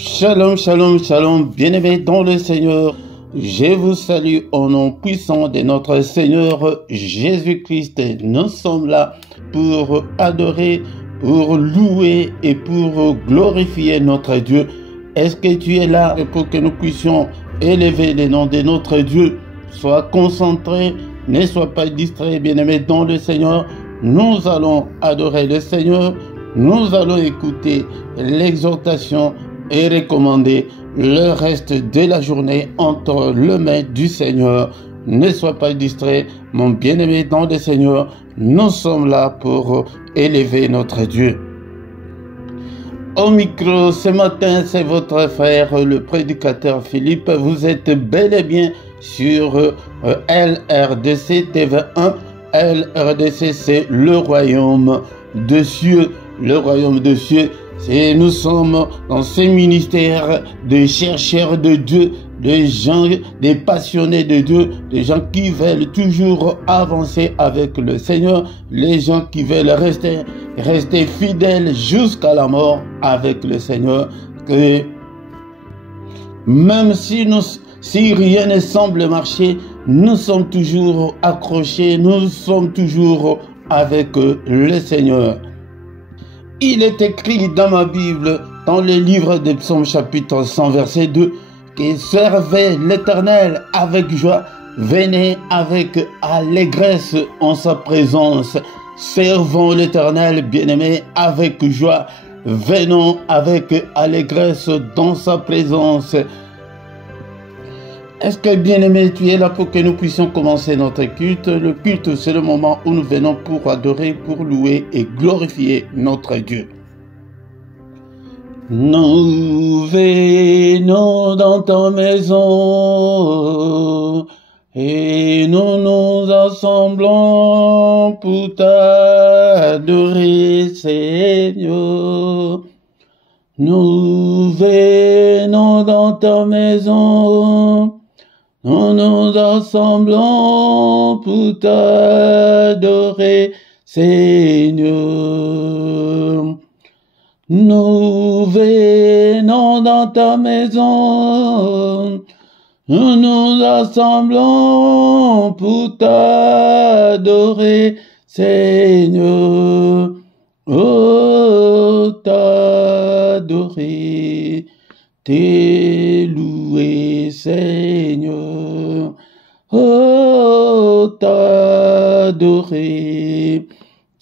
Shalom, shalom, shalom, bien-aimés dans le Seigneur. Je vous salue au nom puissant de notre Seigneur Jésus-Christ. Nous sommes là pour adorer, pour louer et pour glorifier notre Dieu. Est-ce que tu es là pour que nous puissions élever le nom de notre Dieu? Sois concentré, ne sois pas distrait, bien-aimé dans le Seigneur. Nous allons adorer le Seigneur. Nous allons écouter l'exhortation et recommander le reste de la journée entre les mains du Seigneur. Ne sois pas distrait, mon bien-aimé dans le Seigneur. Nous sommes là pour élever notre Dieu. Au micro, ce matin, c'est votre frère, le prédicateur Philippe. Vous êtes bel et bien sur LRDC TV1. LRDC, c'est le royaume de cieux. Le royaume de cieux. Nous sommes dans ce ministère de chercheurs de Dieu, de gens, des passionnés de Dieu, des gens qui veulent toujours avancer avec le Seigneur, les gens qui veulent rester fidèles jusqu'à la mort avec le Seigneur. Que même si rien ne semble marcher, nous sommes toujours accrochés, nous sommes toujours avec le Seigneur. Il est écrit dans ma Bible, dans le livre des Psaumes chapitre 100 verset 2, que servez l'Éternel avec joie, venez avec allégresse en sa présence. Servons l'Éternel, bien-aimé, avec joie, venons avec allégresse dans sa présence. Est-ce que, bien-aimé, tu es là pour que nous puissions commencer notre culte? Le culte, c'est le moment où nous venons pour adorer, pour louer et glorifier notre Dieu. Nous venons dans ta maison et nous nous assemblons pour t'adorer, Seigneur. Nous venons dans ta maison. Nous nous assemblons pour t'adorer, Seigneur. Nous venons dans ta maison. Nous nous assemblons pour t'adorer, Seigneur. Oh, t'adorer, louer, Seigneur. Oh, t'adorer,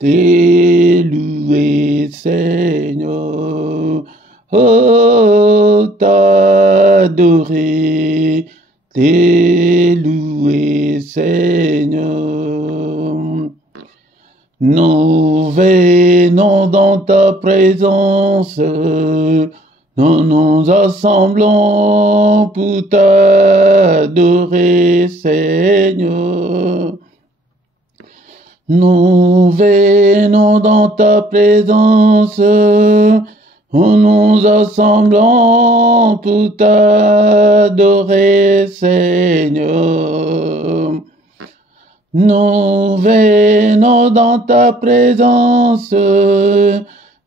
louer, Seigneur. Oh, t'adorer, louer, Seigneur. Nous venons dans ta présence. Nous nous assemblons pour t'adorer, Seigneur. Nous venons dans ta présence. Nous nous assemblons pour t'adorer, Seigneur. Nous venons dans ta présence.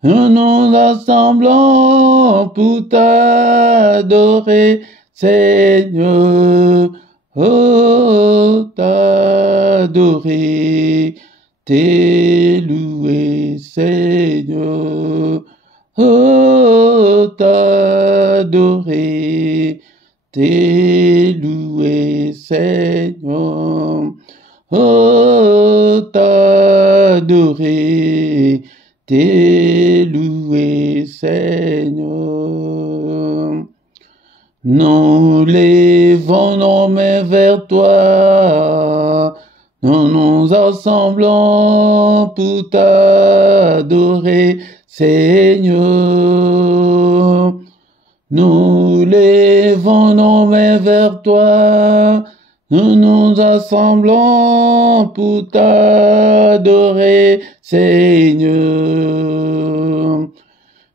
Nous nous assemblons pour t'adorer, Seigneur. Oh, t'adorer, louer, Seigneur. Oh, t'adorer, louer, Seigneur. Oh, t'adorer, louer, Seigneur. Nous levons nos mains vers toi. Nous nous assemblons pour t'adorer, Seigneur. Nous levons nos mains vers toi. Nous nous assemblons pour t'adorer, Seigneur.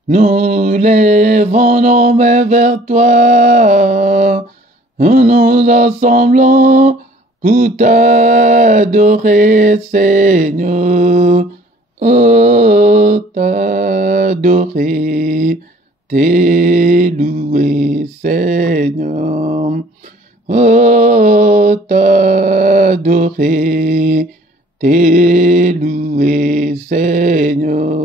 Nous levons nos mains vers toi. Nous nous assemblons pour t'adorer, Seigneur. Oh, t'adorer, t'es loué, Seigneur. Oh, t'adorer, t'es loué, Seigneur.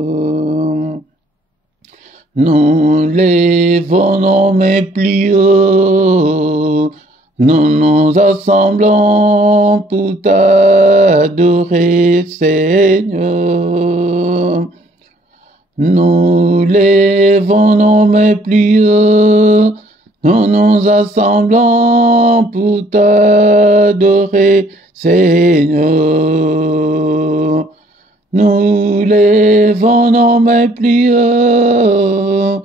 Nous lèvons nos mains plus haut, nous nous assemblons pour t'adorer, Seigneur. Nous lèvons nos mains plus haut, nous nous assemblons pour t'adorer, Seigneur. Nous lèvons nos mains plus haut,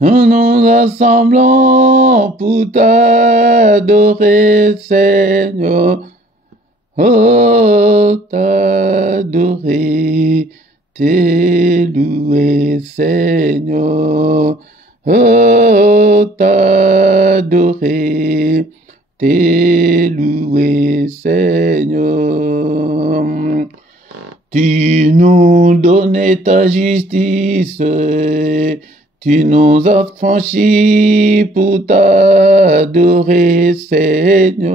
nous nous assemblons pour t'adorer, Seigneur. Oh, t'adorer, t'es loué, Seigneur. Oh, t'adorer, t'es loué, Seigneur. Tu nous donnais ta justice, tu nous as franchis pour t'adorer, Seigneur.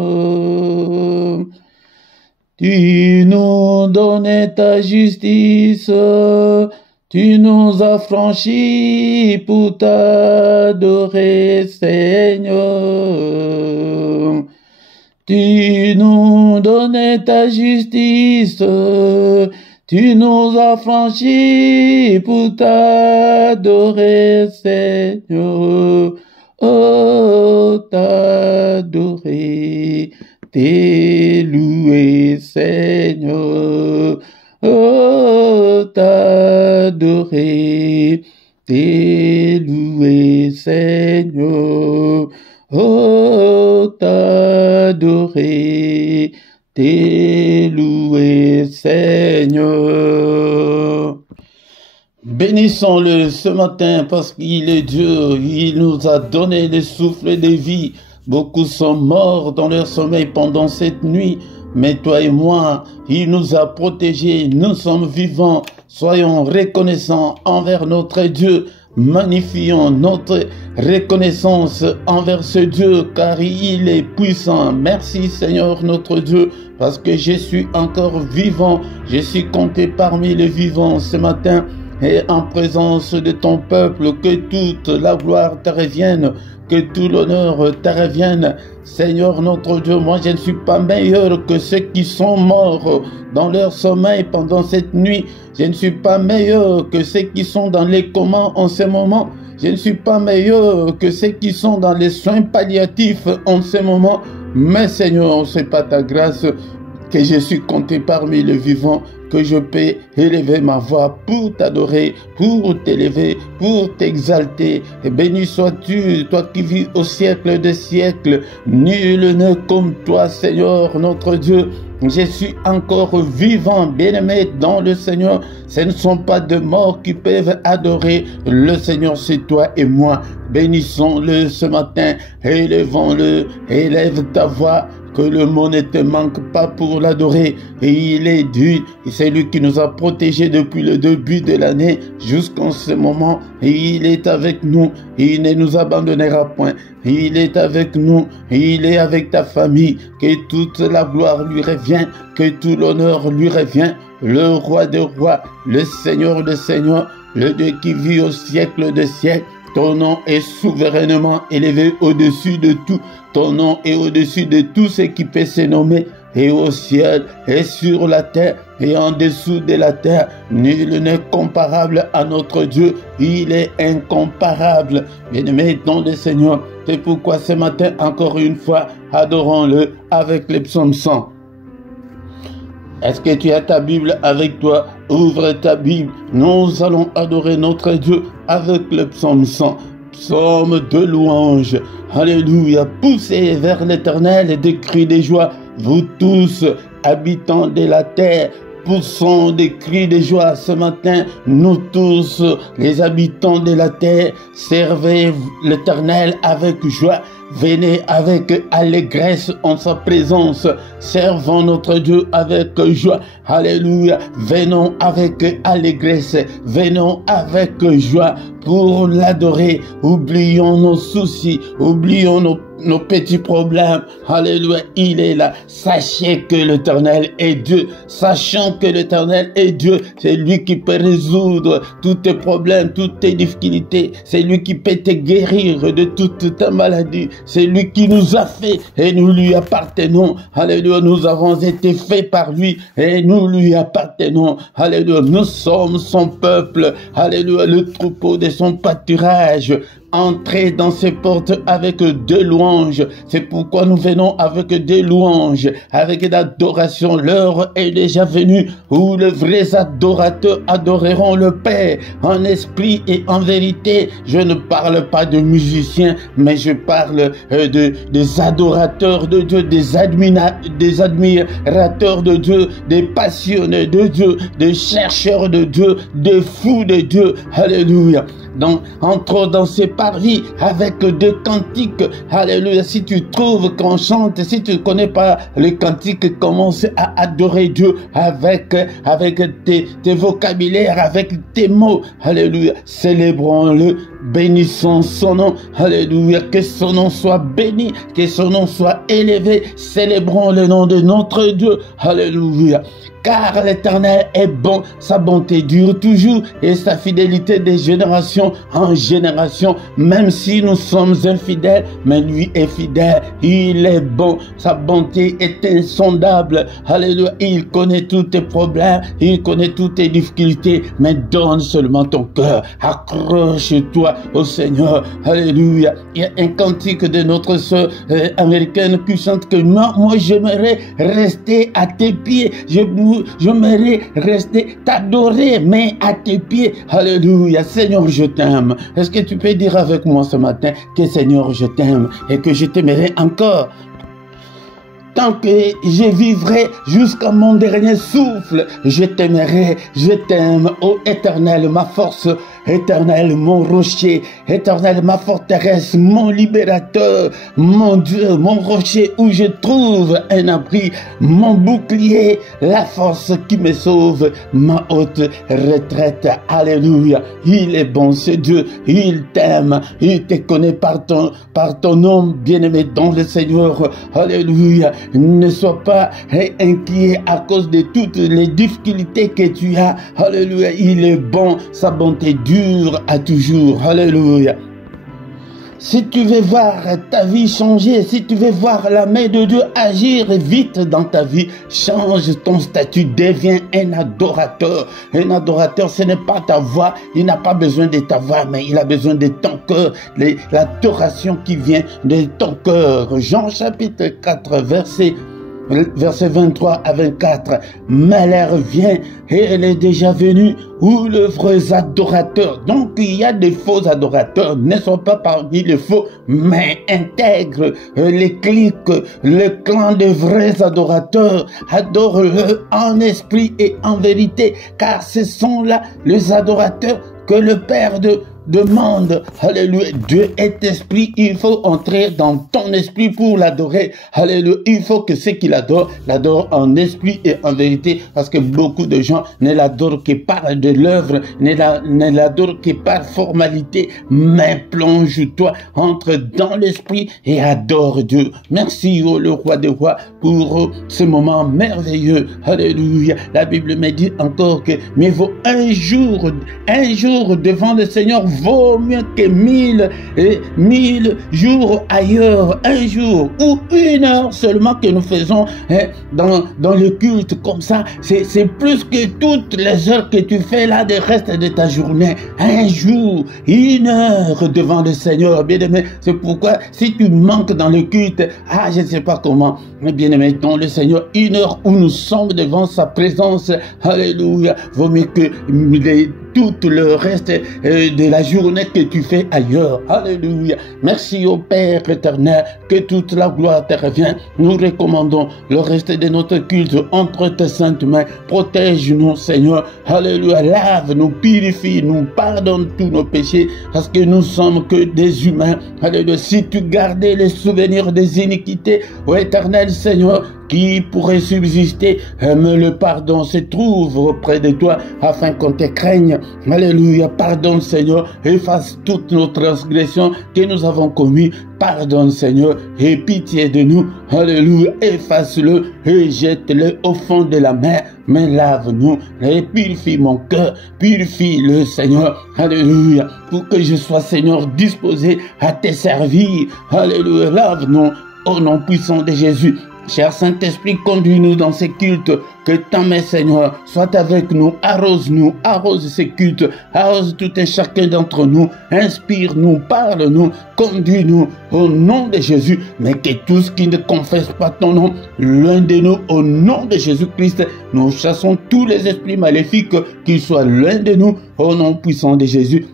Tu nous donnais ta justice, tu nous as franchis pour t'adorer, Seigneur. Tu nous donnais ta justice, tu nous as franchis pour t'adorer, Seigneur. Oh, t'adorer, t'es loué, Seigneur. Oh, t'adorer, t'es loué, Seigneur. Oh, t'adorer, t'es loué, Seigneur. Bénissons-le ce matin parce qu'il est Dieu, il nous a donné le souffle de vie. Beaucoup sont morts dans leur sommeil pendant cette nuit, mais toi et moi, il nous a protégés, nous sommes vivants. Soyons reconnaissants envers notre Dieu. Magnifions notre reconnaissance envers ce Dieu car il est puissant. Merci Seigneur notre Dieu parce que je suis encore vivant. Je suis compté parmi les vivants ce matin et en présence de ton peuple. Que toute la gloire te revienne, que tout l'honneur te revienne. Seigneur notre Dieu, moi je ne suis pas meilleur que ceux qui sont morts dans leur sommeil pendant cette nuit. Je ne suis pas meilleur que ceux qui sont dans les comas en ce moment. Je ne suis pas meilleur que ceux qui sont dans les soins palliatifs en ce moment. Mais Seigneur, c'est pas ta grâce que je suis compté parmi les vivants, que je peux élever ma voix pour t'adorer, pour t'élever, pour t'exalter. Et béni sois-tu, toi qui vis au siècle des siècles. Nul n'est comme toi, Seigneur, notre Dieu. Je suis encore vivant, bien-aimé dans le Seigneur. Ce ne sont pas de morts qui peuvent adorer le Seigneur, c'est toi et moi. Bénissons-le ce matin, élevons-le, élève ta voix. Que le mot ne te manque pas pour l'adorer. Et il est Dieu, et c'est lui qui nous a protégés depuis le début de l'année jusqu'en ce moment. Et il est avec nous, et il ne nous abandonnera point. Et il est avec nous, et il est avec ta famille. Que toute la gloire lui revient, que tout l'honneur lui revient. Le roi des rois, le Seigneur des seigneurs, le Dieu qui vit au siècle des siècles. Ton nom est souverainement élevé au-dessus de tout. Ton nom est au-dessus de tout ce qui peut se nommer. Et au ciel, et sur la terre, et en dessous de la terre, nul n'est comparable à notre Dieu. Il est incomparable. Bien-aimé dans le Seigneur, c'est pourquoi ce matin, encore une fois, adorons-le avec les psaumes 100. Est-ce que tu as ta Bible avec toi? Ouvre ta Bible. Nous allons adorer notre Dieu avec le psaume 100. Psaume de louange. Alléluia. Poussez vers l'Éternel des cris de joie. Vous tous, habitants de la terre, poussons des cris de joie ce matin. Nous tous, les habitants de la terre, servez l'Éternel avec joie. Venez avec allégresse en sa présence. Servons notre Dieu avec joie. Alléluia. Venons avec allégresse. Venons avec joie pour l'adorer. Oublions nos soucis. Oublions nos petits problèmes. Alléluia. Il est là. Sachez que l'Éternel est Dieu. Sachant que l'Éternel est Dieu. C'est lui qui peut résoudre tous tes problèmes, toutes tes difficultés. C'est lui qui peut te guérir de toute ta maladie. C'est lui qui nous a fait et nous lui appartenons. Alléluia. Nous avons été faits par lui et nous lui appartenons. Alléluia. Nous sommes son peuple. Alléluia. Le troupeau de son pâturage. Entrez dans ses portes avec des louanges. C'est pourquoi nous venons avec des louanges, avec l'adoration. L'heure est déjà venue où les vrais adorateurs adoreront le Père en esprit et en vérité. Je ne parle pas de musiciens, mais je parle des adorateurs de Dieu, des admirateurs de Dieu, des passionnés de Dieu, des chercheurs de Dieu, des fous de Dieu. Alléluia. Donc, entre dans ces parvis avec des cantiques. Alléluia. Si tu trouves qu'on chante, si tu ne connais pas les cantiques, commence à adorer Dieu avec tes vocabulaires, avec tes mots. Alléluia. Célébrons-le. Bénissons son nom. Alléluia. Que son nom soit béni. Que son nom soit élevé. Célébrons le nom de notre Dieu. Alléluia. Car l'Éternel est bon, sa bonté dure toujours et sa fidélité de génération en génération. Même si nous sommes infidèles, mais lui est fidèle. Il est bon, sa bonté est insondable. Alléluia. Il connaît tous tes problèmes, il connaît toutes tes difficultés, mais donne seulement ton cœur. Accroche-toi au Seigneur. Alléluia. Il y a un cantique de notre sœur américaine qui chante que moi j'aimerais rester à tes pieds. J'aimerais rester t'adorer, mais à tes pieds. Alléluia. Seigneur, je t'aime. Est-ce que tu peux dire avec moi ce matin que Seigneur, je t'aime et que je t'aimerai encore? Tant que je vivrai jusqu'à mon dernier souffle, je t'aimerai, je t'aime, ô Éternel, ma force, Éternel, mon rocher, Éternel, ma forteresse, mon libérateur, mon Dieu, mon rocher où je trouve un abri, mon bouclier, la force qui me sauve, ma haute retraite. Alléluia. Il est bon, ce Dieu, il t'aime, il te connaît par ton nom, bien-aimé dans le Seigneur. Alléluia. Ne sois pas inquiet à cause de toutes les difficultés que tu as. Alléluia. Il est bon, sa bonté dure à toujours. Alléluia. Si tu veux voir ta vie changer, si tu veux voir la main de Dieu agir vite dans ta vie, change ton statut, deviens un adorateur. Un adorateur, ce n'est pas ta voix, il n'a pas besoin de ta voix, mais il a besoin de ton cœur, l'adoration qui vient de ton cœur. Jean chapitre 4, verset 23 à 24. Mais l'heure vient et elle est déjà venue où les vrais adorateurs, donc il y a des faux adorateurs, ne sont pas parmi les faux, mais intègre les clics, le clan des vrais adorateurs, adore-le en esprit et en vérité, car ce sont là les adorateurs que le Père demande. Alléluia. Dieu est esprit. Il faut entrer dans ton esprit pour l'adorer. Alléluia. Il faut que ceux qui l'adorent en esprit et en vérité, parce que beaucoup de gens ne l'adorent que par de l'œuvre, ne l'adorent que par formalité. Mais plonge-toi, entre dans l'esprit et adore Dieu. Merci, oh, le roi des rois, pour ce moment merveilleux. Alléluia. La Bible me dit encore que mieux vaut un jour devant le Seigneur vaut mieux que 1000 jours ailleurs. Un jour ou une heure seulement que nous faisons dans le culte comme ça, c'est plus que toutes les heures que tu fais là de reste de ta journée. Un jour, une heure devant le Seigneur, bien-aimé. C'est pourquoi si tu manques dans le culte, je ne sais pas comment, mais bien-aimé, dans le Seigneur, une heure où nous sommes devant sa présence, alléluia, vaut mieux que tout le reste de la journée que tu fais ailleurs. Alléluia. Merci au Père éternel, que toute la gloire te revient. Nous recommandons le reste de notre culte entre tes saintes mains. Protège-nous, Seigneur. Alléluia. Lave-nous, purifie-nous, pardonne tous nos péchés, parce que nous sommes que des humains. Alléluia. Si tu gardais les souvenirs des iniquités, ô éternel Seigneur, qui pourrait subsister, mais le pardon se trouve auprès de toi, afin qu'on te craigne. Alléluia. Pardonne, Seigneur. Efface toutes nos transgressions que nous avons commises. Pardonne, Seigneur. Aie pitié de nous. Alléluia. Efface-le et jette-le au fond de la mer. Mais lave-nous et purifie mon cœur. Purifie-le, Seigneur. Alléluia. Pour que je sois, Seigneur, disposé à te servir. Alléluia. Lave-nous au nom puissant de Jésus. Cher Saint-Esprit, conduis-nous dans ces cultes, que ta main, Seigneur, soit avec nous, arrose-nous, arrose ces cultes, arrose tout un chacun d'entre nous, inspire-nous, parle-nous, conduis-nous au nom de Jésus, mais que tous qui ne confessent pas ton nom, loin de nous, au nom de Jésus-Christ, nous chassons tous les esprits maléfiques, qu'ils soient loin de nous, au nom puissant de Jésus.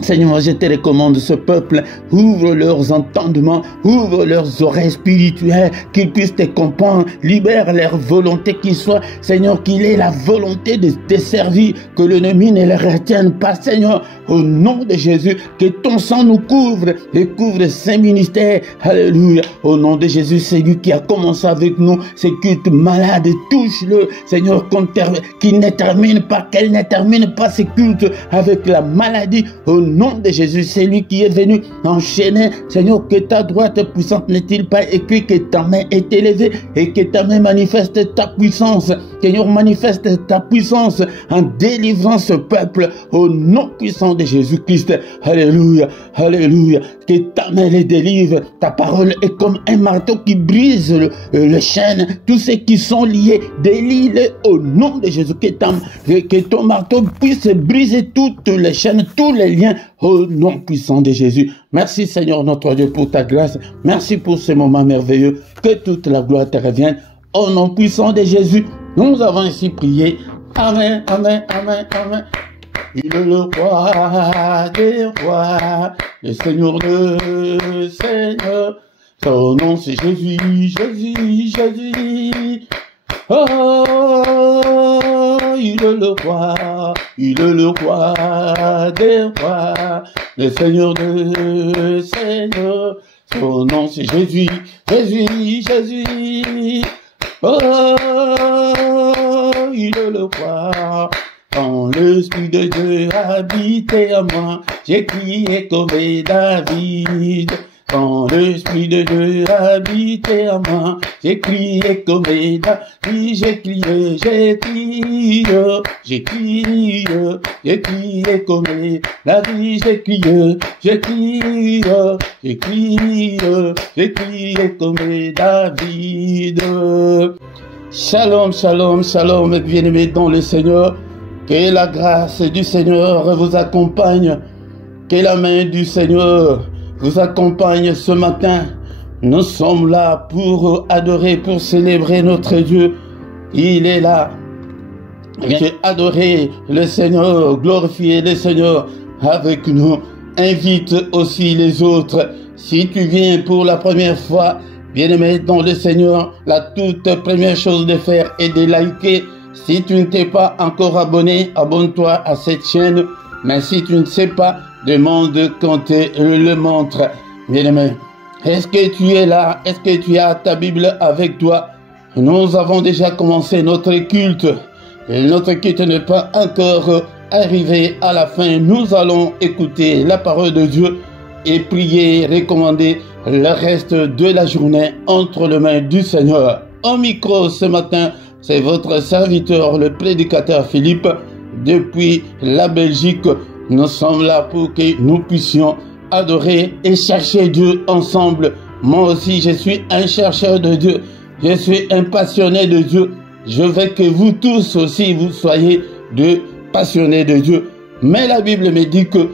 Seigneur, je te recommande ce peuple, ouvre leurs entendements, ouvre leurs oreilles spirituelles, qu'ils puissent te comprendre, libère leur volonté, qu'il soit, Seigneur, qu'il ait la volonté de te servir, que l'ennemi ne les retienne pas, Seigneur, au nom de Jésus, que ton sang nous couvre, et couvre saint ministère, alléluia, au nom de Jésus, c'est lui qui a commencé avec nous, ces cultes malades, touche-le, Seigneur, qu'il ne termine pas, qu'elle ne termine pas ces cultes avec la maladie, au nom de Jésus, c'est lui qui est venu enchaîner. Seigneur, que ta droite puissante n'est-il pas écrit, que ta main est élevée et que ta main manifeste ta puissance. Seigneur, manifeste ta puissance en délivrant ce peuple au nom puissant de Jésus-Christ. Alléluia, alléluia. Que ta main les délivre. Ta parole est comme un marteau qui brise le chêne. Tous ceux qui sont liés, délie-les au nom de Jésus. Que ton marteau puisse briser toutes les chaînes, tous les liens au nom puissant de Jésus. Merci Seigneur notre Dieu pour ta grâce. Merci pour ce moment merveilleux. Que toute la gloire te revienne. Au nom puissant de Jésus, nous avons ainsi prié. Amen, amen, amen, amen. Il est le roi des rois, le Seigneur de Seigneurs. Son nom c'est Jésus, Jésus, Jésus. Oh, il est le roi des rois, le Seigneur de Seigneurs. Son nom c'est Jésus, Jésus, Jésus. Oh, il est le roi. Quand l'Esprit de Dieu habitait à moi, j'ai crié comme David. Quand l'Esprit de Dieu habitait à moi, j'ai crié comme David, j'ai crié, j'ai crié, j'ai crié, j'ai crié comme David, j'ai crié, j'ai crié, j'ai crié, j'ai crié comme David. Shalom, shalom, shalom, bien-aimés dans le Seigneur. Que la grâce du Seigneur vous accompagne. Que la main du Seigneur vous accompagne ce matin. Nous sommes là pour adorer, pour célébrer notre Dieu. Il est là. Viens adorer le Seigneur, glorifier le Seigneur avec nous. Invite aussi les autres. Si tu viens pour la première fois, bien-aimé dans le Seigneur, la toute première chose de faire est de liker. Si tu ne t'es pas encore abonné, abonne-toi à cette chaîne. Mais si tu ne sais pas, demande qu'on te le montre. Bien-aimé, est-ce que tu es là? Est-ce que tu as ta Bible avec toi? Nous avons déjà commencé notre culte. Et notre culte n'est pas encore arrivé à la fin. Nous allons écouter la parole de Dieu et prier, recommander le reste de la journée entre les mains du Seigneur. Au micro ce matin, c'est votre serviteur, le prédicateur Philippe, depuis la Belgique. Nous sommes là pour que nous puissions adorer et chercher Dieu ensemble. Moi aussi, je suis un chercheur de Dieu. Je suis un passionné de Dieu. Je veux que vous tous aussi, vous soyez de passionnés de Dieu. Mais la Bible me dit que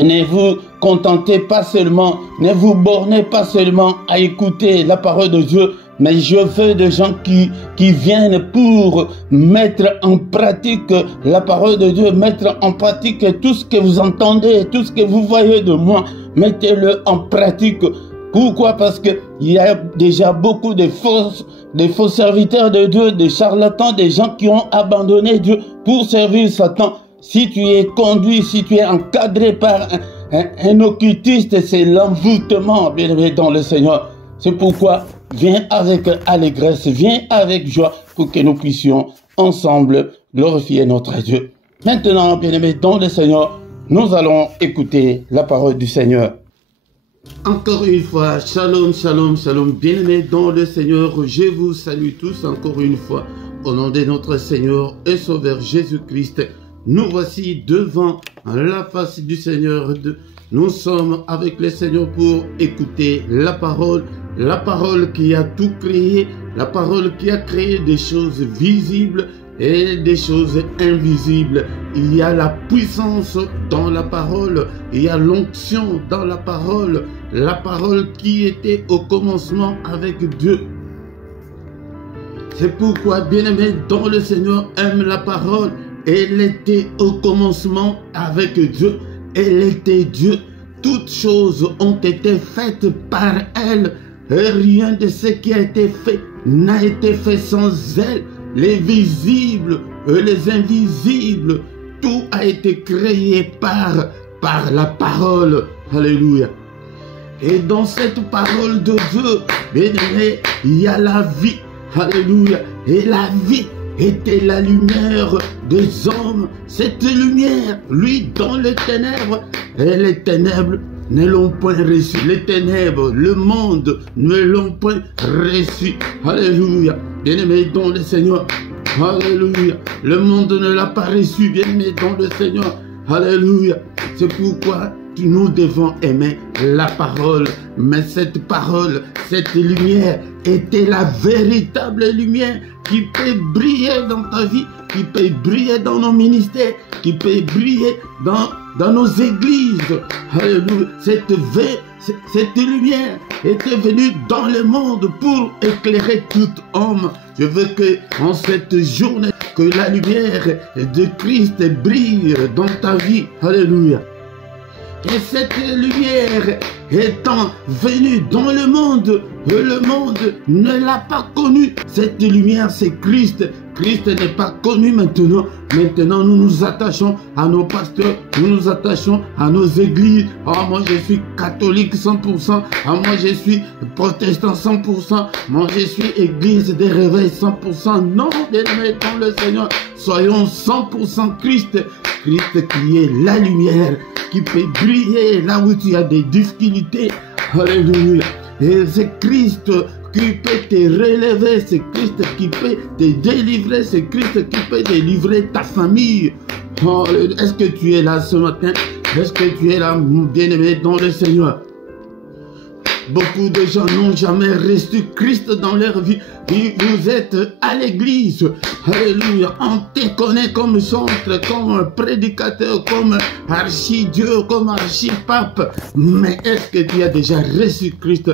ne vous contentez pas seulement, ne vous bornez pas seulement à écouter la parole de Dieu, mais je veux des gens qui viennent pour mettre en pratique la parole de Dieu, mettre en pratique tout ce que vous entendez, tout ce que vous voyez de moi, mettez-le en pratique. Pourquoi? Parce qu'il y a déjà beaucoup de faux serviteurs de Dieu, des charlatans, des gens qui ont abandonné Dieu pour servir Satan. Si tu es conduit, si tu es encadré par un occultiste, c'est l'envoûtement, bien aimé dans le Seigneur. C'est pourquoi viens avec allégresse, viens avec joie pour que nous puissions ensemble glorifier notre Dieu. Maintenant, bien aimé dans le Seigneur, nous allons écouter la parole du Seigneur. Encore une fois, shalom, shalom, shalom, bien-aimés dans le Seigneur, je vous salue tous encore une fois, au nom de notre Seigneur et Sauveur Jésus-Christ. Nous voici devant la face du Seigneur. Nous sommes avec le Seigneur pour écouter la parole qui a tout créé, la parole qui a créé des choses visibles et des choses invisibles. Il y a la puissance dans la parole, il y a l'onction dans la parole qui était au commencement avec Dieu. C'est pourquoi, bien-aimé dans le Seigneur, aime la parole. Elle était au commencement avec Dieu, elle était Dieu. Toutes choses ont été faites par elle, et rien de ce qui a été fait n'a été fait sans elle. Les visibles et les invisibles, tout a été créé par la parole. Alléluia. Et dans cette parole de Dieu, bien aimé, il y a la vie. Alléluia. Et la vie était la lumière des hommes. Cette lumière, lui, dans les ténèbres, et les ténèbres ne l'ont point reçu. Les ténèbres, le monde ne l'ont point reçu. Alléluia. Bien-aimé dans le Seigneur. Alléluia. Le monde ne l'a pas reçu, bien-aimé dans le Seigneur. Alléluia. C'est pourquoi nous devons aimer la parole. Mais cette parole, cette lumière était la véritable lumière qui peut briller dans ta vie, qui peut briller dans nos ministères, qui peut briller dans nos églises. Alléluia. Cette lumière était venue dans le monde pour éclairer tout homme. Je veux que en cette journée, que la lumière de Christ brille dans ta vie. Alléluia. Et cette lumière étant venue dans le monde ne l'a pas connue. Cette lumière, c'est Christ. Christ n'est pas connu maintenant. Maintenant, nous nous attachons à nos pasteurs, nous nous attachons à nos églises. Oh, moi, je suis catholique 100%. Oh, moi, je suis protestant 100%. Moi, je suis église des réveils 100%. Non, bien-aimés dans le Seigneur, soyons 100% Christ. Christ qui est la lumière, qui peut briller là où tu as des difficultés. Alléluia. Et c'est Christ qui peut te relever, c'est Christ qui peut te délivrer, c'est Christ qui peut délivrer ta famille. Oh, est-ce que tu es là ce matin? Est-ce que tu es là, bien-aimé dans le Seigneur? Beaucoup de gens n'ont jamais reçu Christ dans leur vie. Et vous êtes à l'église. Alléluia. On te connaît comme centre, comme prédicateur, comme archi-dieu, comme archi-pape. Mais est-ce que tu as déjà reçu Christ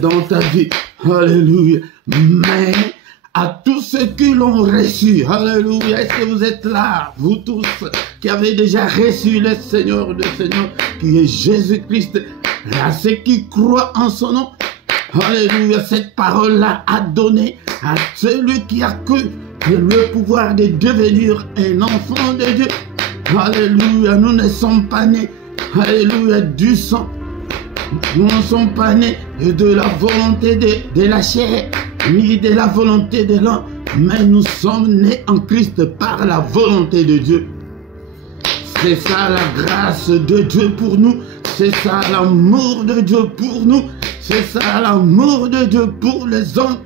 dans ta vie? Alléluia. Mais à tous ceux qui l'ont reçu, alléluia, est-ce que vous êtes là, vous tous qui avez déjà reçu le Seigneur, qui est Jésus-Christ, à ceux qui croient en son nom, alléluia, cette parole-là a donné à celui qui a cru le pouvoir de devenir un enfant de Dieu. Alléluia, nous ne sommes pas nés, alléluia, du sang. Nous ne sommes pas nés de la volonté de la chair, ni de la volonté de l'homme, mais nous sommes nés en Christ par la volonté de Dieu. C'est ça la grâce de Dieu pour nous, c'est ça l'amour de Dieu pour nous, c'est ça l'amour de Dieu pour les hommes.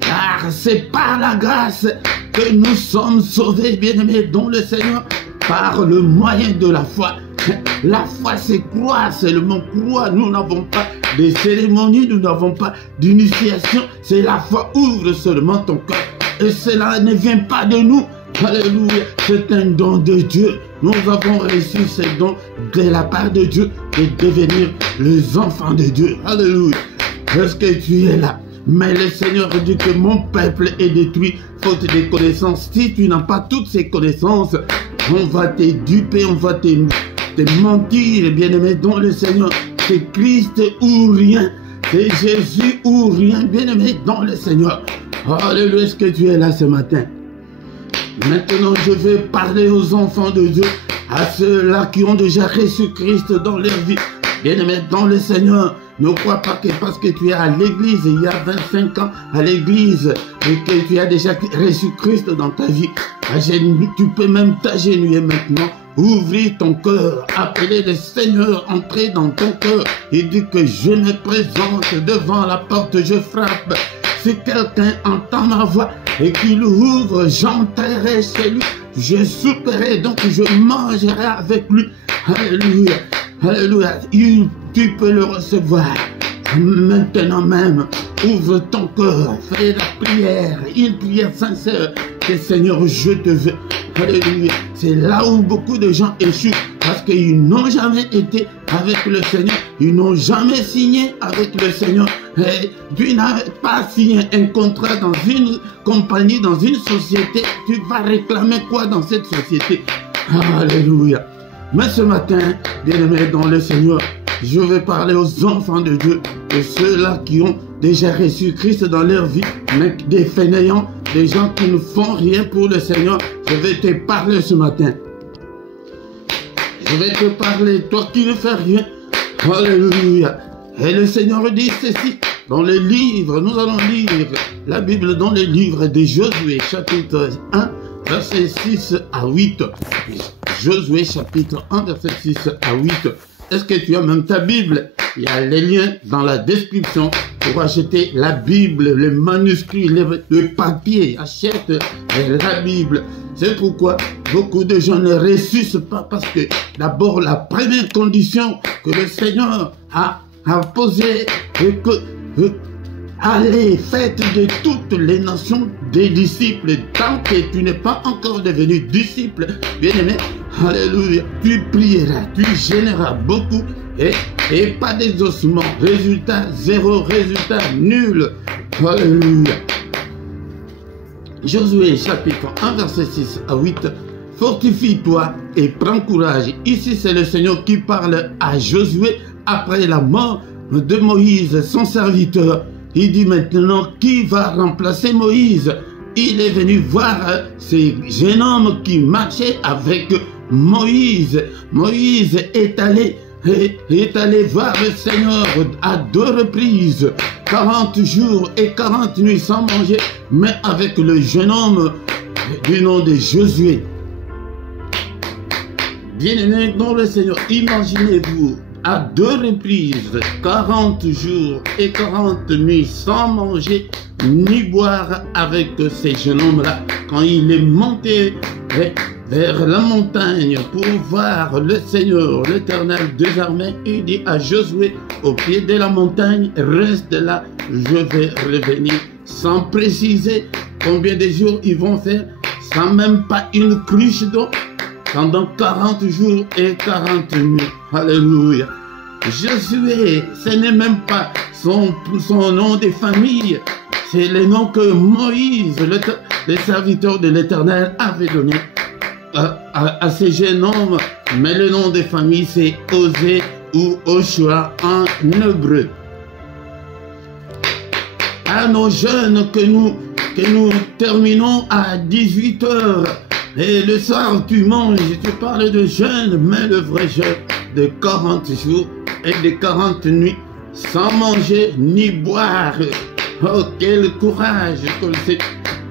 Car c'est par la grâce que nous sommes sauvés, bien-aimés dans le Seigneur, par le moyen de la foi. La foi, c'est croire, seulement croire. Nous n'avons pas de cérémonie, nous n'avons pas d'initiation. C'est la foi, ouvre seulement ton cœur. Et cela ne vient pas de nous. Alléluia, c'est un don de Dieu. Nous avons reçu ce don de la part de Dieu de devenir les enfants de Dieu. Alléluia. Est-ce que tu es là? Mais le Seigneur dit que mon peuple est détruit faute de connaissances. Si tu n'as pas toutes ces connaissances, on va te duper, on va te mentir, bien-aimé, dans le Seigneur. C'est Christ ou rien. C'est Jésus ou rien, bien-aimé, dans le Seigneur. Alléluia, est-ce que tu es là ce matin? Maintenant, je vais parler aux enfants de Dieu, à ceux-là qui ont déjà reçu Christ dans leur vie. Bien-aimé, dans le Seigneur, ne crois pas que parce que tu es à l'église, il y a 25 ans à l'église, et que tu as déjà reçu Christ dans ta vie, tu peux même t'agenouiller maintenant, ouvrir ton cœur, appeler le Seigneur, entrer dans ton cœur. Il dit que je me présente devant la porte, je frappe. Si quelqu'un entend ma voix et qu'il ouvre, j'entrerai chez lui, je souperai, donc je mangerai avec lui. Alléluia, alléluia, tu peux le recevoir. Maintenant même, ouvre ton cœur, fais la prière, une prière sincère, que Seigneur, je te veux. Alléluia. C'est là où beaucoup de gens échouent, parce qu'ils n'ont jamais été avec le Seigneur, ils n'ont jamais signé avec le Seigneur. Et tu n'as pas signé un contrat dans une compagnie, dans une société, tu vas réclamer quoi dans cette société? Alléluia. Mais ce matin, bien-aimés dans le Seigneur, je vais parler aux enfants de Dieu, de ceux-là qui ont déjà reçu Christ dans leur vie, mais des fainéants, des gens qui ne font rien pour le Seigneur. Je vais te parler ce matin. Je vais te parler, toi qui ne fais rien. Alléluia. Et le Seigneur dit ceci, dans les livres, nous allons lire la Bible dans les livres de Josué, chapitre 1, verset 6 à 8. Josué, chapitre 1, verset 6 à 8. Est-ce que tu as même ta Bible? Il y a les liens dans la description pour acheter la Bible, le manuscrit, le papier. Achète la Bible. C'est pourquoi beaucoup de gens ne ressuscitent pas, parce que d'abord la première condition que le Seigneur a posée est que allez, faites de toutes les nations des disciples. Tant que tu n'es pas encore devenu disciple, bien-aimé, alléluia, tu prieras, tu gêneras beaucoup et pas d'exaucement. Résultat zéro, résultat nul. Alléluia. Josué chapitre 1 verset 6 à 8. Fortifie-toi et prends courage. Ici c'est le Seigneur qui parle à Josué après la mort de Moïse, son serviteur. Il dit maintenant, qui va remplacer Moïse? Il est venu voir ces jeunes hommes qui marchaient avec Moïse. Moïse est allé voir le Seigneur à 2 reprises, 40 jours et 40 nuits sans manger, mais avec le jeune homme du nom de Josué. Bien-aimés dans le Seigneur, imaginez-vous, à 2 reprises, 40 jours et 40 nuits sans manger ni boire avec ces jeunes hommes-là. Quand il est monté vers la montagne pour voir le Seigneur, l'Éternel des armées, il dit à Josué, au pied de la montagne, reste là, je vais revenir. Sans préciser combien de jours ils vont faire, sans même pas une cruche d'eau, pendant 40 jours et 40 nuits. Alléluia. Josué, ce n'est même pas son nom de famille. C'est le nom que Moïse, le serviteur de l'Éternel, avait donné à ces jeunes hommes. Mais le nom de famille, c'est Osée ou Oshua en hébreu. À nos jeunes que nous terminons à 18 h. Et le soir, tu manges, tu parles de jeûne, mais le vrai jeûne de 40 jours et de 40 nuits, sans manger ni boire. Oh, quel courage, comme ces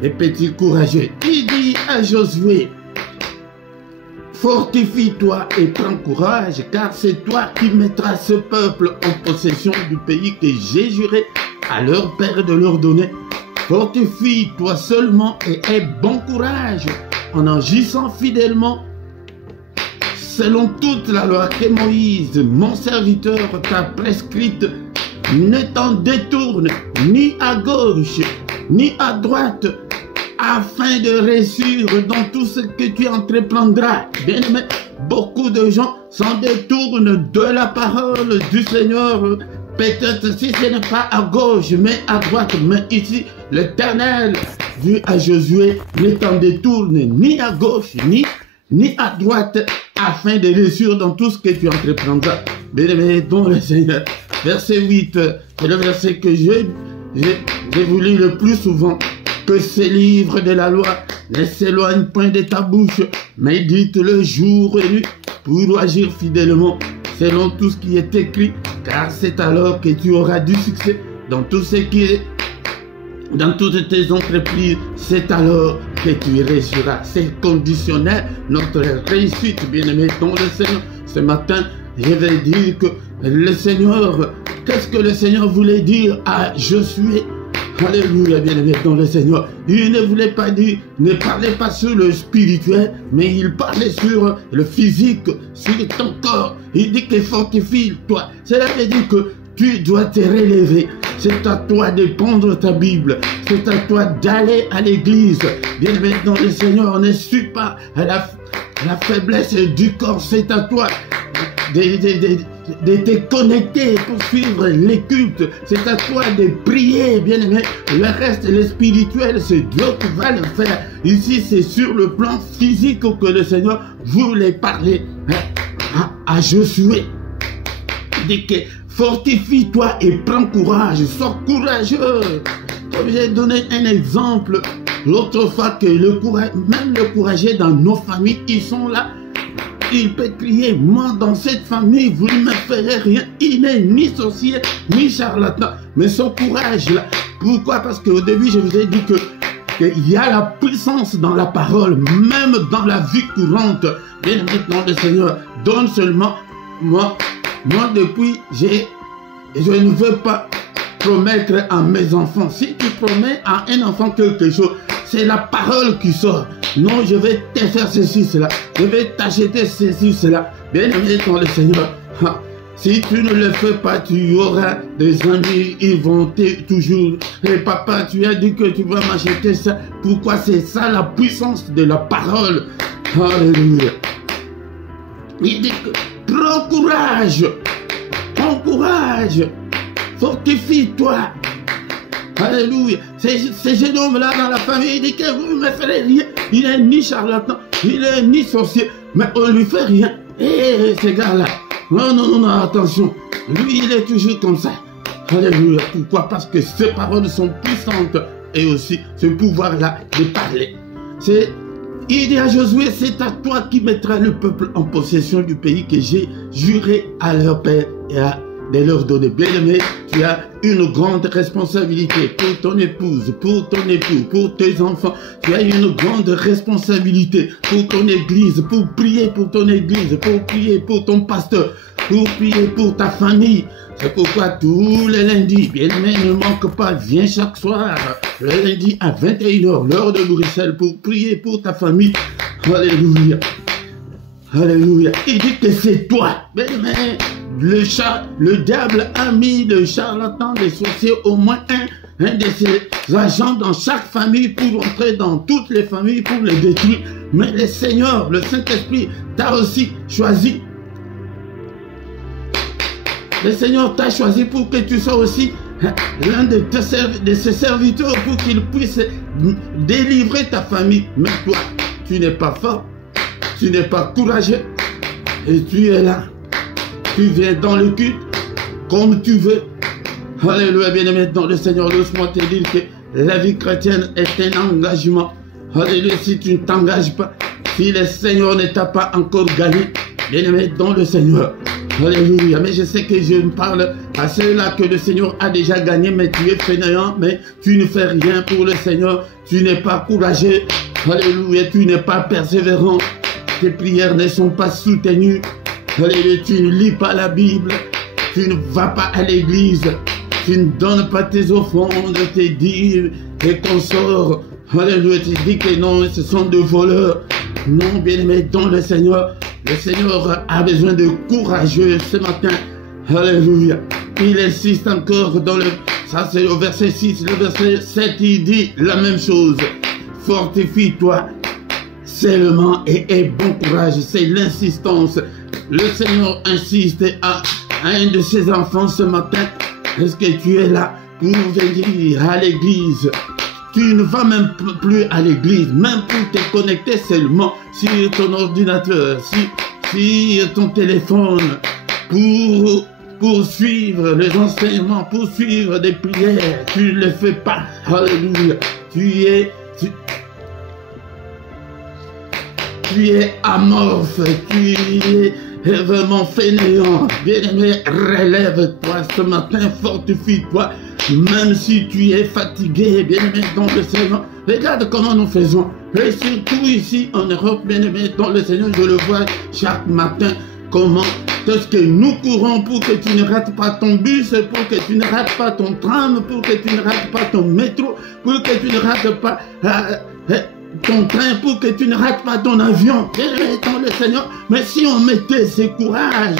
petits courageux. Il dit à Josué, fortifie-toi et prends courage, car c'est toi qui mettras ce peuple en possession du pays que j'ai juré à leur père de leur donner. Fortifie-toi seulement et aie bon courage, en agissant fidèlement selon toute la loi que Moïse, mon serviteur, t'a prescrite. Ne t'en détourne ni à gauche ni à droite, afin de réussir dans tout ce que tu entreprendras. Bien-aimé, beaucoup de gens s'en détournent de la parole du Seigneur Peut-être si ce n'est pas à gauche, mais à droite. Mais ici, l'Éternel dit à Josué, ne t'en détourne ni à gauche, ni à droite, afin de réussir dans tout ce que tu entreprendras. Bien-aimé, dans le Seigneur. Verset 8, c'est le verset que j'ai voulu le plus souvent. Que ces livres de la loi ne s'éloignent point de ta bouche, mais médite-le jour et nuit pour agir fidèlement selon tout ce qui est écrit, car c'est alors que tu auras du succès dans tout ce qui est, dans toutes tes entreprises. C'est alors que tu réussiras. C'est conditionnel notre réussite, bien-aimé dans le Seigneur. Ce matin, je vais dire que le Seigneur, qu'est-ce que le Seigneur voulait dire à Josué? Alléluia, bien-aimé dans le Seigneur. Il ne voulait pas dire, ne parlait pas sur le spirituel, mais il parlait sur le physique, sur ton corps. Il dit que fortifie-toi. Cela veut dire que tu dois te relever. C'est à toi de prendre ta Bible. C'est à toi d'aller à l'église. Bien-aimé dans le Seigneur, ne suis pas à la faiblesse du corps. C'est à toi de te connecter pour suivre les cultes. C'est à toi de prier, bien-aimé. Le reste, le spirituel, c'est Dieu qui va le faire. Ici, c'est sur le plan physique que le Seigneur voulait parler à Josué. Il dit que fortifie-toi et prends courage. Sois courageux. Comme j'ai donné un exemple l'autre fois que le courage, même le courageux dans nos familles, ils sont là. Il peut crier, moi dans cette famille, vous ne me ferez rien. Il n'est ni sorcier, ni charlatan. Mais son courage là. Pourquoi? Parce qu'au début, je vous ai dit qu'il y a la puissance dans la parole, même dans la vie courante. Bien maintenant, le Seigneur donne seulement, moi depuis, je ne veux pas promettre à mes enfants. Si tu promets à un enfant quelque chose, c'est la parole qui sort. Non, je vais te faire ceci, cela. Je vais t'acheter ceci, cela. Bien aimé dans le Seigneur. Si tu ne le fais pas, tu auras des amis, ils vont toujours. Et papa, tu as dit que tu vas m'acheter ça. Pourquoi? C'est ça la puissance de la parole. Alléluia. Il dit que prends courage. Prends courage. Fortifie-toi. Alléluia. Ce jeune homme-là dans la famille, il dit que vous ne me ferez rien. Il n'est ni charlatan, il n'est ni sorcier, mais on ne lui fait rien. Et ces gars-là, non, attention. Lui, il est toujours comme ça. Alléluia. Pourquoi? Parce que ces paroles sont puissantes et aussi ce pouvoir-là de parler. Il dit à Josué, c'est à toi qui mettras le peuple en possession du pays que j'ai juré à leur père et de leur donner. Bien-aimé, tu as une grande responsabilité pour ton épouse, pour ton époux, pour tes enfants. Tu as une grande responsabilité pour ton église, pour prier pour ton église, pour prier pour ton pasteur, pour prier pour ta famille. C'est pourquoi tous les lundis, bien-aimé, ne manque pas, viens chaque soir, le lundi à 21h, l'heure de Bruxelles, pour prier pour ta famille. Alléluia. Alléluia. Il dit que c'est toi. Mais le diable a mis le charlatan, les sorciers, au moins un de ses agents dans chaque famille pour entrer dans toutes les familles pour les détruire. Mais le Seigneur, le Saint-Esprit, t'a aussi choisi. Le Seigneur t'a choisi pour que tu sois aussi l'un de ses serviteurs pour qu'il puisse délivrer ta famille. Mais toi, tu n'es pas fort. Tu n'es pas courageux et tu es là. Tu viens dans le culte comme tu veux. Alléluia, bien-aimé dans le Seigneur. Laisse-moi te dire que la vie chrétienne est un engagement. Alléluia, si tu ne t'engages pas, si le Seigneur ne t'a pas encore gagné, bien-aimé dans le Seigneur. Alléluia, mais je sais que je me parle à ceux-là que le Seigneur a déjà gagné, mais tu es fainéant, mais tu ne fais rien pour le Seigneur. Tu n'es pas courageux. Alléluia, tu n'es pas persévérant. Tes prières ne sont pas soutenues. Alléluia, tu ne lis pas la Bible. Tu ne vas pas à l'église. Tu ne donnes pas tes offrandes, tes dîmes, tes consorts. Alléluia, tu dis que non, ce sont des voleurs. Non, bien-aimé, dans le Seigneur a besoin de courageux ce matin. Alléluia. Il insiste encore dans le... Ça, c'est au verset 6. Le verset 7, il dit la même chose. Fortifie-toi seulement et aie bon courage. C'est l'insistance. Le Seigneur insiste à un de ses enfants ce matin Est-ce que tu es là pour venir à l'église? Tu ne vas même plus à l'église, même pour te connecter seulement sur ton ordinateur, sur ton téléphone, pour suivre les enseignements, pour suivre des prières. Tu ne le fais pas. Alléluia. Tu es amorphe, tu es vraiment fainéant. Bien-aimé, relève-toi ce matin, fortifie-toi. Même si tu es fatigué, bien-aimé, dans le Seigneur, regarde comment nous faisons. Et surtout ici en Europe, bien-aimé, dans le Seigneur, je le vois chaque matin, comment est-ce que nous courons pour que tu ne rates pas ton bus, pour que tu ne rates pas ton tram, pour que tu ne rates pas ton métro, pour que tu ne rates pas ton train, pour que tu ne rates pas ton avion. Bien-aimé, dans le Seigneur, mais si on mettait ce courage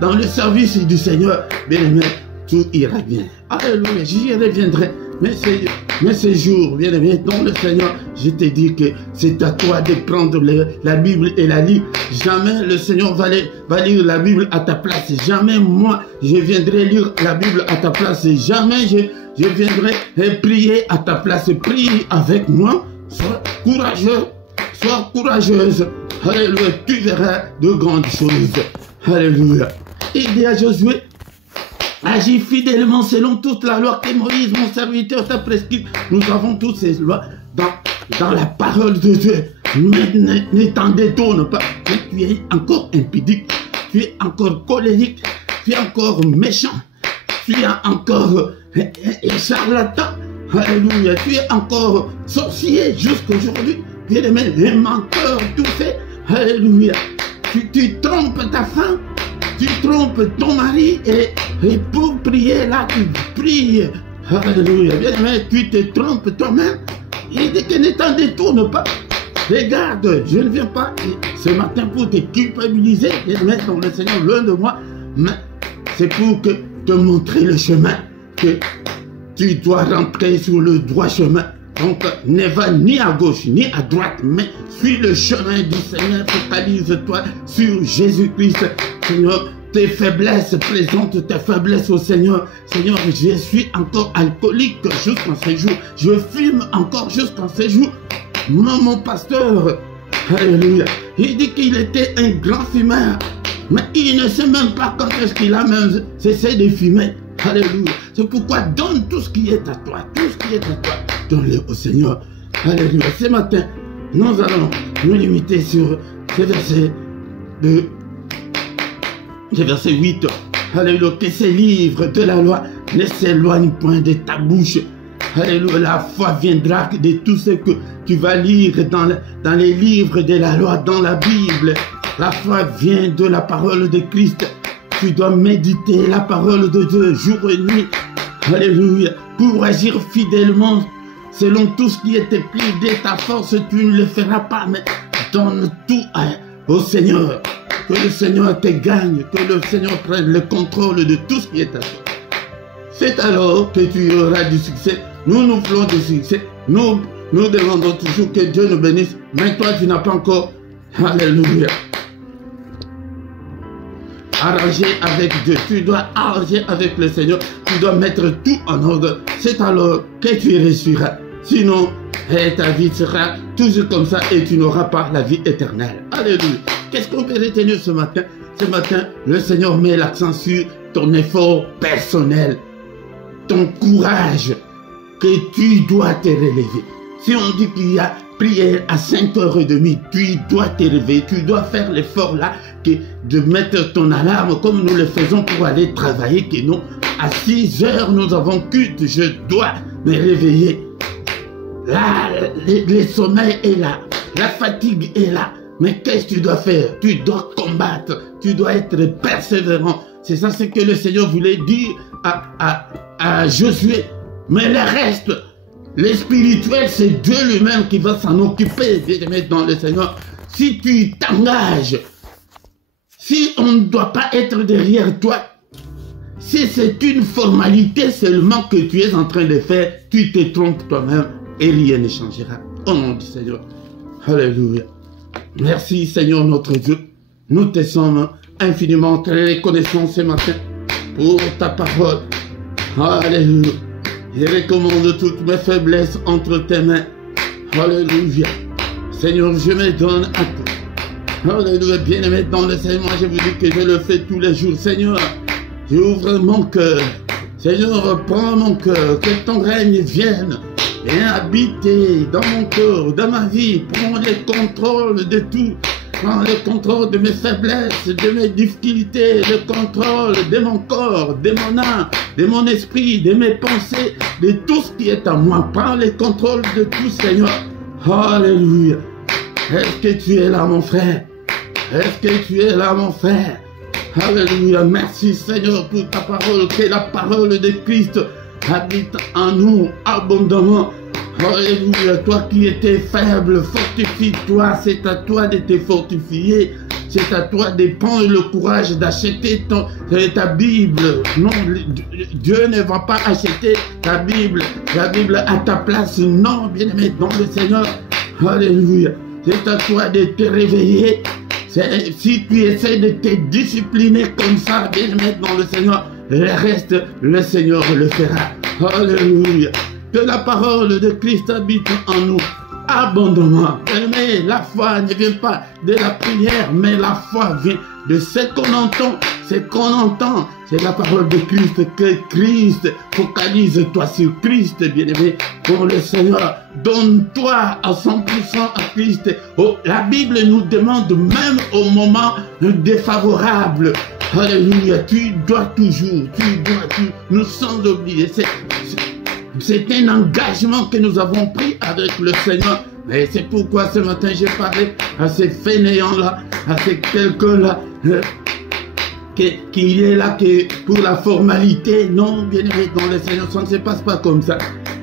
dans le service du Seigneur, bien-aimé, tout ira bien. Alléluia, j'y reviendrai. Mais ce jour, bien aimé, dans le Seigneur, je te dis que c'est à toi de prendre la Bible et la lire. Jamais le Seigneur va lire la Bible à ta place. Jamais moi, je viendrai lire la Bible à ta place. Jamais je viendrai prier à ta place. Prie avec moi. Sois courageux. Sois courageuse. Alléluia, tu verras de grandes choses. Alléluia. Il dit à Josué, agis fidèlement selon toute la loi que Moïse, mon serviteur, t'a prescrite. Nous avons toutes ces lois dans la parole de Dieu. Mais ne t'en détourne pas. Tu es encore impudique, tu es encore colérique, tu es encore méchant, tu es encore charlatan. Alléluia, tu es encore sorcier jusqu'aujourd'hui. Bien-aimé, les menteurs, tout fait. Alléluia, tu trompes ta femme. Tu trompes ton mari et pour prier là, tu pries. Alléluia. Bien-aimé, tu te trompes toi-même. Il dit que ne t'en détourne pas. Regarde, je ne viens pas ce matin pour te culpabiliser et te mettre dans le Seigneur loin de moi. Mais c'est pour te montrer le chemin que tu dois rentrer sur le droit chemin. Donc, ne va ni à gauche ni à droite, mais suis le chemin du Seigneur. Focalise-toi sur Jésus-Christ. Seigneur, tes faiblesses, présente tes faiblesses au Seigneur. Seigneur, je suis encore alcoolique jusqu'en ce jour. Je fume encore jusqu'en ce jour. Moi, mon pasteur, alléluia, il dit qu'il était un grand fumeur. Mais il ne sait même pas quand est-ce qu'il a même cessé de fumer. Alléluia. C'est pourquoi donne tout ce qui est à toi. Tout ce qui est à toi. Donne-le au Seigneur. Alléluia. Ce matin, nous allons nous limiter sur ce verset verset 8. Alléluia. Que ces livres de la loi ne s'éloignent point de ta bouche. Alléluia. La foi viendra de tout ce que tu vas lire dans les livres de la loi, dans la Bible. La foi vient de la parole de Christ. Tu dois méditer la parole de Dieu jour et nuit. Alléluia. Pour agir fidèlement selon tout ce qui est écrit de ta force, tu ne le feras pas, mais donne tout au Seigneur. Que le Seigneur te gagne, que le Seigneur prenne le contrôle de tout ce qui est à toi. C'est alors que tu auras du succès. Nous voulons du succès. Nous demandons toujours que Dieu nous bénisse. Mais toi, tu n'as pas encore. Alléluia. Arranger avec Dieu. Tu dois arranger avec le Seigneur. Tu dois mettre tout en ordre. C'est alors que tu réussiras. Sinon, ta vie sera toujours comme ça et tu n'auras pas la vie éternelle. Alléluia. Qu'est-ce qu'on peut retenir ce matin? Ce matin, le Seigneur met l'accent sur ton effort personnel, ton courage, que tu dois te relever. Si on dit qu'il y a prière à 5h30, tu dois te réveiller, tu dois faire l'effort là, de mettre ton alarme comme nous le faisons pour aller travailler, que non, à 6h nous avons culte, je dois me réveiller. Là, le sommeil est là, la fatigue est là. Mais qu'est-ce que tu dois faire? Tu dois combattre, tu dois être persévérant. C'est ça ce que le Seigneur voulait dire à Josué. Mais le reste, le spirituel, c'est Dieu lui-même qui va s'en occuper, bien aimé dans le Seigneur. Si tu t'engages, si on ne doit pas être derrière toi, si c'est une formalité seulement que tu es en train de faire, tu te trompes toi-même et rien ne changera. Au nom du Seigneur. Alléluia. Merci Seigneur notre Dieu. Nous te sommes infiniment reconnaissants ce matin pour ta parole. Alléluia. Je recommande toutes mes faiblesses entre tes mains. Alléluia. Seigneur, je me donne à toi. Alléluia. Bien-aimé dans le Seigneur, je vous dis que je le fais tous les jours. Seigneur, j'ouvre mon cœur. Seigneur, prends mon cœur. Que ton règne vienne et habiter dans mon cœur, dans ma vie. Prends le contrôle de tout. Prends le contrôle de mes faiblesses, de mes difficultés, le contrôle de mon corps, de mon âme, de mon esprit, de mes pensées, de tout ce qui est à moi. Prends le contrôle de tout, Seigneur. Alléluia. Est-ce que tu es là, mon frère? Est-ce que tu es là, mon frère? Alléluia. Merci, Seigneur, pour ta parole. Que la parole de Christ habite en nous abondamment. Alléluia, toi qui étais faible, fortifie-toi, c'est à toi de te fortifier, c'est à toi de prendre le courage d'acheter ta Bible. Non, Dieu ne va pas acheter ta Bible, la Bible à ta place, non, bien-aimé dans le Seigneur. Alléluia, c'est à toi de te réveiller. Si tu essaies de te discipliner comme ça, bien-aimé dans le Seigneur, le reste, le Seigneur le fera. Alléluia. Que la parole de Christ habite en nous abondamment. Mais la foi ne vient pas de la prière, mais la foi vient de ce qu'on entend. Ce qu'on entend, c'est la parole de Christ. Que Christ, focalise-toi sur Christ, bien-aimé, pour le Seigneur. Donne-toi à 100% à Christ. Oh, la Bible nous demande, même au moment défavorable, alléluia, tu dois toujours, nous sans oublier. C'est un engagement que nous avons pris avec le Seigneur. Et c'est pourquoi ce matin j'ai parlé à ces fainéants-là, à ces quelqu'un-là, qui est là que pour la formalité. Non, bien aimé dans le Seigneur, ça ne se passe pas comme ça.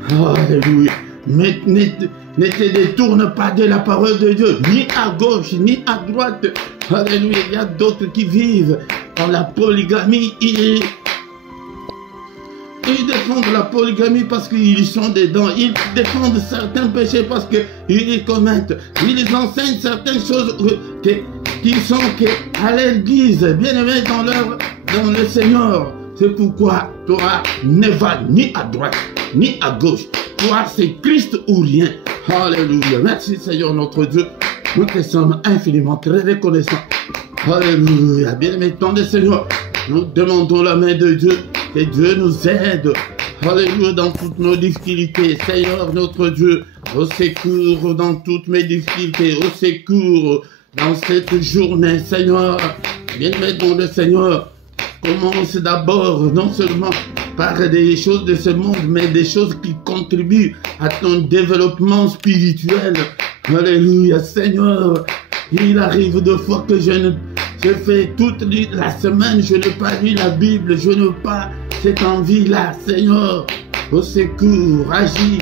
Alléluia. Mais ne te détourne pas de la parole de Dieu, ni à gauche, ni à droite. Alléluia. Il y a d'autres qui vivent dans la polygamie. Ils défendent la polygamie parce qu'ils sont dedans. Ils défendent certains péchés parce qu'ils les commettent. Ils enseignent certaines choses qui sont à l'église, bien aimés dans le Seigneur. C'est pourquoi toi ne va ni à droite, ni à gauche. Toi, c'est Christ ou rien. Alléluia. Merci Seigneur notre Dieu. Nous te sommes infiniment très reconnaissants. Alléluia. Bien aimés dans le Seigneur. Nous demandons la main de Dieu. Que Dieu nous aide, alléluia, dans toutes nos difficultés. Seigneur notre Dieu, au secours dans toutes mes difficultés, au secours dans cette journée, Seigneur. Bien-aimé dans le Seigneur, commence d'abord, non seulement par des choses de ce monde, mais des choses qui contribuent à ton développement spirituel. Alléluia, Seigneur. Il arrive de fois que je fais toute la semaine, je n'ai pas lu la Bible, je n'ai pas cette envie-là, Seigneur. Au secours, agis,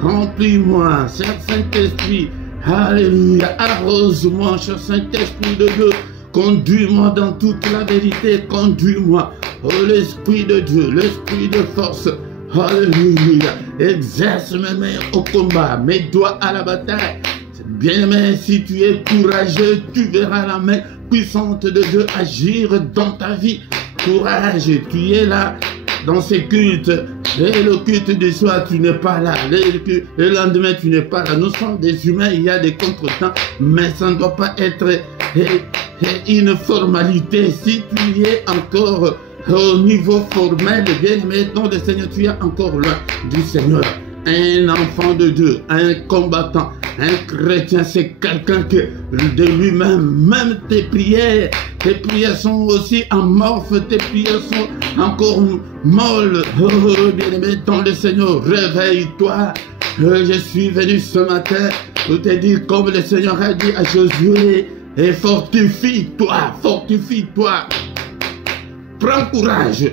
remplis-moi, cher Saint-Esprit. Alléluia, arrose-moi, cher Saint-Esprit de Dieu. Conduis-moi dans toute la vérité, conduis-moi. Oh, l'Esprit de Dieu, l'Esprit de force. Alléluia, exerce mes mains au combat, mes doigts à la bataille. Bien-aimé, si tu es courageux, tu verras la main puissante de Dieu agir dans ta vie. Courage, tu es là dans ces cultes. Et le culte du soir, tu n'es pas là. Le lendemain, tu n'es pas là. Nous sommes des humains, il y a des contretemps, mais ça ne doit pas être une formalité. Si tu es encore au niveau formel, bien-aimé, dans le Seigneur, tu es encore loin du Seigneur. Un enfant de Dieu, un combattant, un chrétien, c'est quelqu'un que de lui-même, même tes prières sont aussi amorphes, tes prières sont encore molles. Oh, bien-aimé dans le Seigneur, réveille-toi. Je suis venu ce matin pour te dire comme le Seigneur a dit à Josué, et fortifie-toi, fortifie-toi. Prends courage.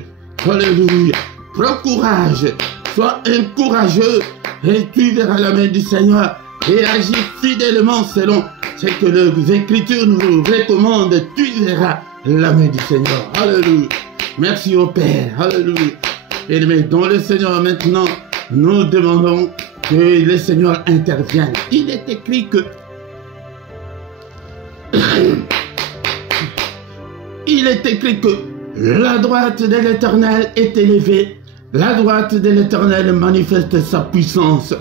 Alléluia. Prends courage. Sois un courageux et tu verras la main du Seigneur et agis fidèlement selon ce que les Écritures nous recommandent. Tu verras la main du Seigneur. Alléluia. Merci au Père. Alléluia. Et dans le Seigneur maintenant, nous demandons que le Seigneur intervienne. Il est écrit que il est écrit que la droite de l'Éternel est élevée La droite de l'Éternel manifeste sa puissance.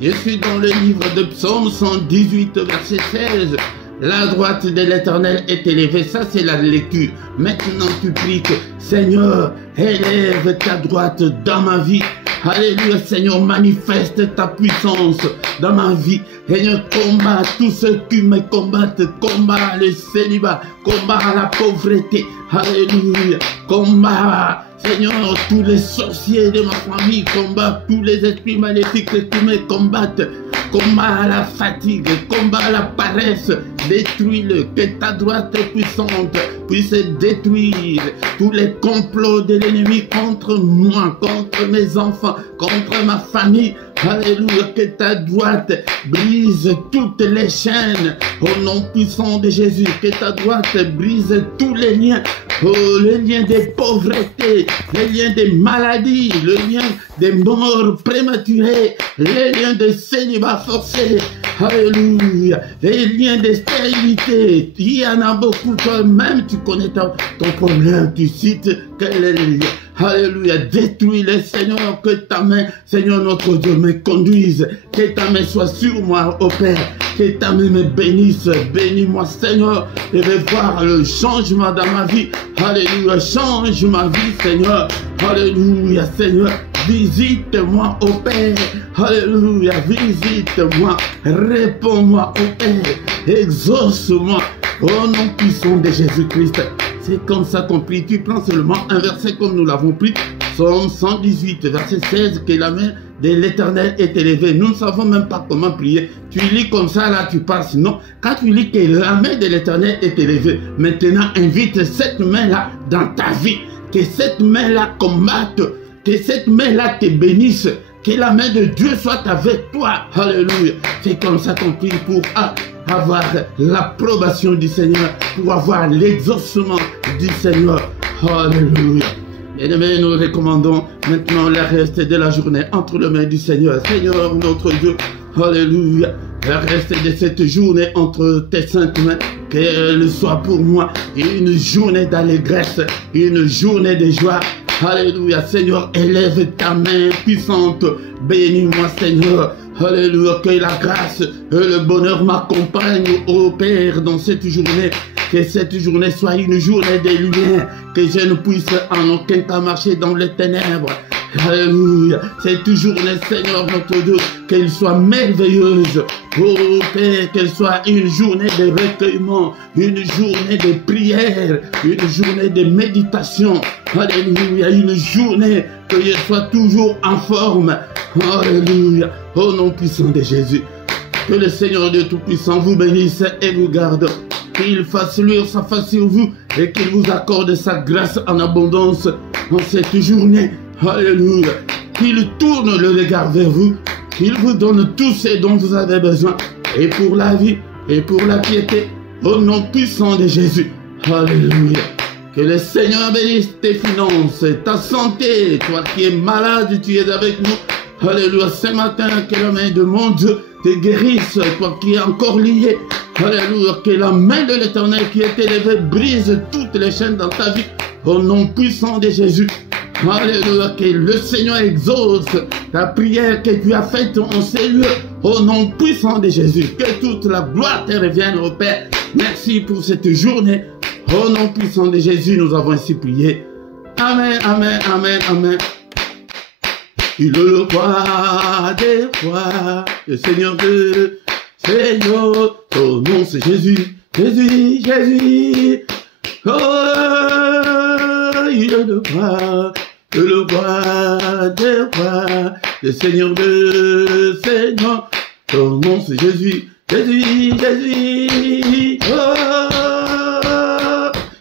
Je suis dans le livre de Psaume 118, verset 16. La droite de l'Éternel est élevée. Ça, c'est la lecture. Maintenant, tu pries que, Seigneur, élève ta droite dans ma vie. Alléluia, Seigneur, manifeste ta puissance dans ma vie. Seigneur, combat tous ceux qui me combattent. Combat le célibat. Combat la pauvreté. Alléluia. Combat, Seigneur, tous les sorciers de ma famille. Combat tous les esprits maléfiques qui me combattent. Combat la fatigue, combat la paresse, détruis-le, que ta droite puissante puisse détruire tous les complots de l'ennemi contre moi, contre mes enfants, contre ma famille. Alléluia, que ta droite brise toutes les chaînes au nom puissant de Jésus, que ta droite brise tous les liens, les liens des pauvretés, les liens des maladies, le lien des morts prématurées, les liens de célibat forcé. Alléluia, les liens de stérilité, il y en a beaucoup, toi-même tu connais ton problème, tu cites quel est le lien. Alléluia, détruis-les, Seigneur, que ta main, Seigneur notre Dieu, me conduise, que ta main soit sur moi, ô Père, que ta main me bénisse, bénis-moi, Seigneur, je vais voir le changement dans ma vie. Alléluia, change ma vie, Seigneur. Alléluia, Seigneur, visite-moi, ô Père. Alléluia, visite-moi, réponds-moi, ô Père, exauce-moi, au nom puissant de Jésus-Christ. C'est comme ça qu'on prie. Tu prends seulement un verset comme nous l'avons pris. Psaume 118, verset 16, que la main de l'Éternel est élevée. Nous ne savons même pas comment prier. Tu lis comme ça, là, tu pars. Sinon, quand tu lis que la main de l'Éternel est élevée, maintenant, invite cette main-là dans ta vie. Que cette main-là combatte. Que cette main-là te bénisse. Que la main de Dieu soit avec toi. Alléluia. C'est comme ça qu'on prie pour avoir l'approbation du Seigneur, pour avoir l'exaucement du Seigneur. Alléluia. Bien-aimés, nous recommandons maintenant le reste de la journée entre les mains du Seigneur. Seigneur notre Dieu, alléluia. Le reste de cette journée entre tes saintes mains, qu'elle soit pour moi une journée d'allégresse, une journée de joie. Alléluia, Seigneur, élève ta main puissante. Bénis-moi, Seigneur. Alléluia, que la grâce et le bonheur m'accompagnent, ô Père, dans cette journée. Que cette journée soit une journée de lumière. Que je ne puisse en aucun cas marcher dans les ténèbres. Alléluia. Cette journée, Seigneur notre Dieu, qu'elle soit merveilleuse. Oh Père, qu'elle soit une journée de recueillement, une journée de prière, une journée de méditation. Alléluia. Une journée que je sois toujours en forme. Alléluia. Au nom puissant de Jésus. Que le Seigneur Dieu Tout-Puissant vous bénisse et vous garde. Qu'il fasse luire sa face sur vous et qu'il vous accorde sa grâce en abondance en cette journée. Alléluia. Qu'il tourne le regard vers vous. Qu'il vous donne tout ce dont vous avez besoin. Et pour la vie et pour la piété. Au nom puissant de Jésus. Alléluia. Que le Seigneur bénisse tes finances, ta santé. Toi qui es malade, tu es avec nous. Alléluia. Ce matin, que la main de mon Dieu te guérisse. Toi qui es encore lié. Alléluia. Que la main de l'Éternel qui est élevée brise toutes les chaînes dans ta vie. Au nom puissant de Jésus. Alléluia, que le Seigneur exauce ta prière que tu as faite en ces lieux, au nom puissant de Jésus. Que toute la gloire te revienne au Père. Merci pour cette journée. Au nom puissant de Jésus, nous avons ainsi prié. Amen, amen, amen, amen. Il est le roi des rois, le Seigneur de Seigneur. Ton nom c'est Jésus, Jésus, Jésus. Oh, il est le roi des rois, le Seigneur de Seigneur. Ton nom c'est Jésus, Jésus, Jésus. Oh,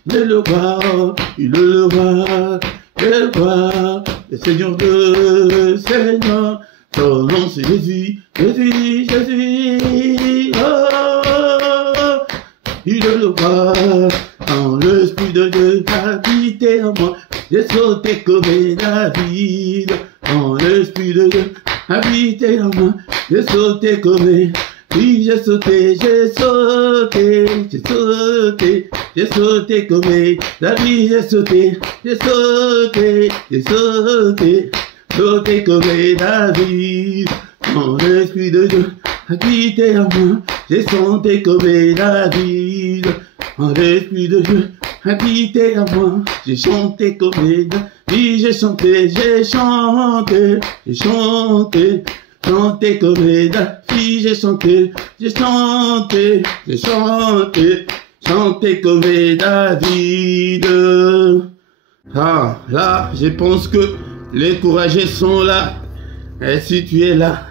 il est le roi, il est le roi des rois, le Seigneur de Seigneur. Ton nom c'est Jésus, Jésus, Jésus. Oh, il est le roi. Quand l'Esprit de Dieu habitait en moi, j'ai sauté comme David. Quand l'Esprit de Dieu habitait en moi, j'ai sauté comme oui, j'ai sauté, j'ai sauté, j'ai sauté, j'ai sauté comme David, j'ai sauté, j'ai sauté, j'ai sauté. chanter comme David. Quand l'Esprit de Dieu a quitté à moi, j'ai chanté comme David. Quand l'Esprit de Dieu a quitté à moi, j'ai chanté comme David. J'ai chanté, j'ai chanté, j'ai chanté. Chanter comme David, j'ai chanté, j'ai chanté, j'ai chanté, chanter comme David. Ah, là, je pense que les courageux sont là. Et si tu es là,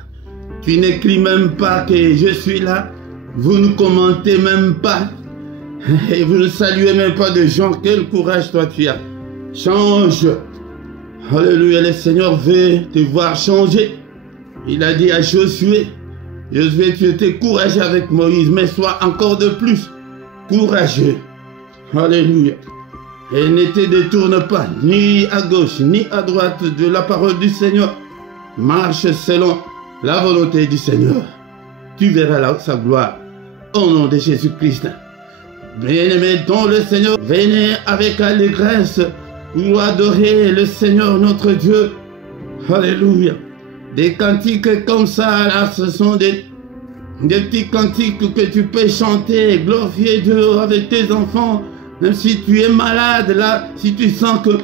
tu n'écris même pas que je suis là. Vous ne commentez même pas. Et vous ne saluez même pas de gens. Quel courage toi tu as. Change. Alléluia, le Seigneur veut te voir changer. Il a dit à Josué, Josué, tu étais courageux avec Moïse, mais sois encore de plus courageux. Alléluia. Et ne te détourne pas, ni à gauche, ni à droite de la parole du Seigneur. Marche selon la volonté du Seigneur. Tu verras là sa gloire. Au nom de Jésus-Christ. Bien-aimés dans le Seigneur, venez avec allégresse pour adorer le Seigneur notre Dieu. Alléluia. Des cantiques comme ça, là, ce sont des petits cantiques que tu peux chanter, glorifier Dieu avec tes enfants. Même si tu es malade, là, si tu sens que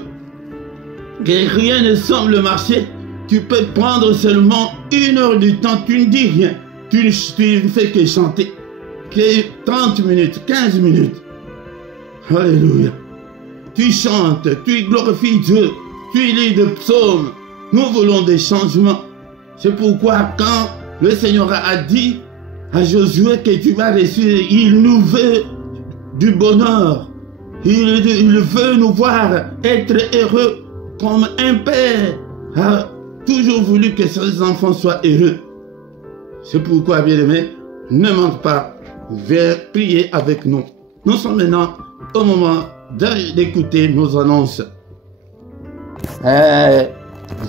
rien ne semble marcher, tu peux prendre seulement 1 heure du temps, tu ne dis rien. Tu ne fais que chanter. Que 30 minutes, 15 minutes. Alléluia. Tu chantes, tu glorifies Dieu, tu lis des psaumes. Nous voulons des changements. C'est pourquoi quand le Seigneur a dit à Josué que tu vas réussir, il nous veut du bonheur. Il veut nous voir être heureux comme un père a toujours voulu que ses enfants soient heureux. C'est pourquoi, bien-aimés, ne manque pas, viens prier avec nous. Nous sommes maintenant au moment d'écouter nos annonces.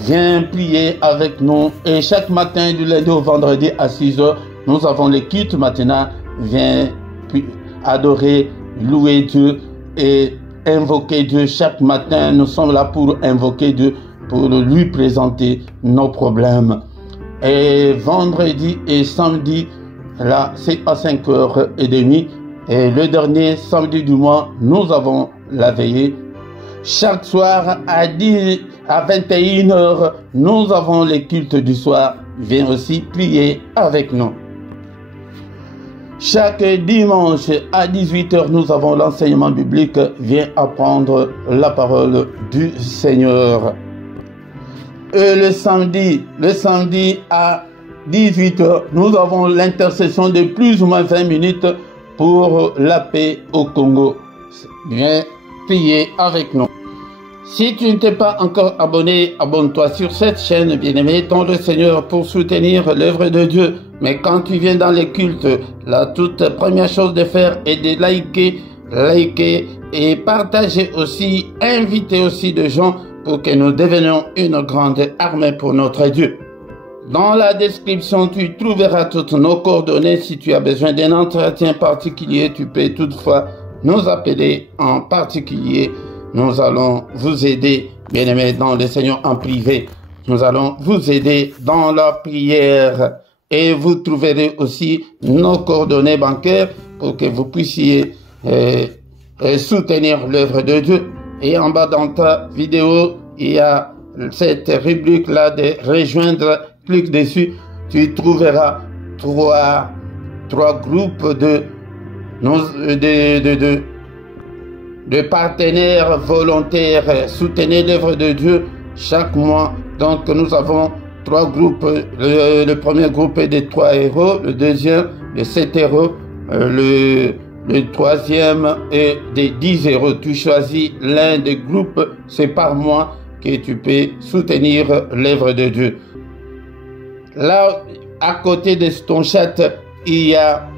Viens prier avec nous. Et chaque matin, du lundi au vendredi à 6 h, nous avons les cultes maintenant. Viens adorer, louer Dieu et invoquer Dieu. Chaque matin, nous sommes là pour invoquer Dieu, pour lui présenter nos problèmes. Et vendredi et samedi, là, c'est à 5h30. Et le dernier samedi du mois, nous avons la veillée. Chaque soir à 21 h, nous avons les cultes du soir. Viens aussi prier avec nous. Chaque dimanche à 18 h, nous avons l'enseignement biblique. Viens apprendre la parole du Seigneur. Et le samedi à 18 h, nous avons l'intercession de plus ou moins 20 minutes pour la paix au Congo. Viens prier avec nous. Si tu ne t'es pas encore abonné, abonne-toi sur cette chaîne, bien-aimé, dans le Seigneur, pour soutenir l'œuvre de Dieu. Mais quand tu viens dans les cultes, la toute première chose de faire est de liker et partager aussi, inviter aussi des gens pour que nous devenions une grande armée pour notre Dieu. Dans la description, tu trouveras toutes nos coordonnées. Si tu as besoin d'un entretien particulier, tu peux toutefois nous appeler en particulier. Nous allons vous aider, bien-aimés, dans le Seigneur en privé. Nous allons vous aider dans la prière. Et vous trouverez aussi nos coordonnées bancaires pour que vous puissiez soutenir l'œuvre de Dieu. Et en bas dans ta vidéo, il y a cette rubrique-là de rejoindre. Clique dessus, tu trouveras trois groupes de partenaires volontaires. Soutenez l'œuvre de Dieu chaque mois. Donc nous avons 3 groupes. Le premier groupe est de 3 €, le deuxième de 7 €, le troisième est de 10 €. Tu choisis l'un des groupes, c'est par mois que tu peux soutenir l'œuvre de Dieu. Là, à côté de ton chat, il y a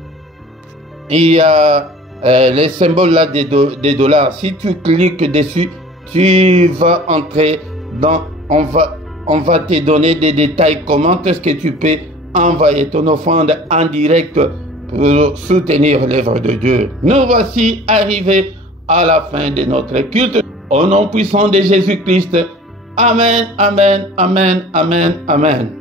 les symboles là des dollars. Si tu cliques dessus, tu vas entrer dans, on va te donner des détails, comment est-ce que tu peux envoyer ton offrande en direct pour soutenir l'œuvre de Dieu. Nous voici arrivés à la fin de notre culte. Au nom puissant de Jésus-Christ, Amen, amen, amen, amen, amen.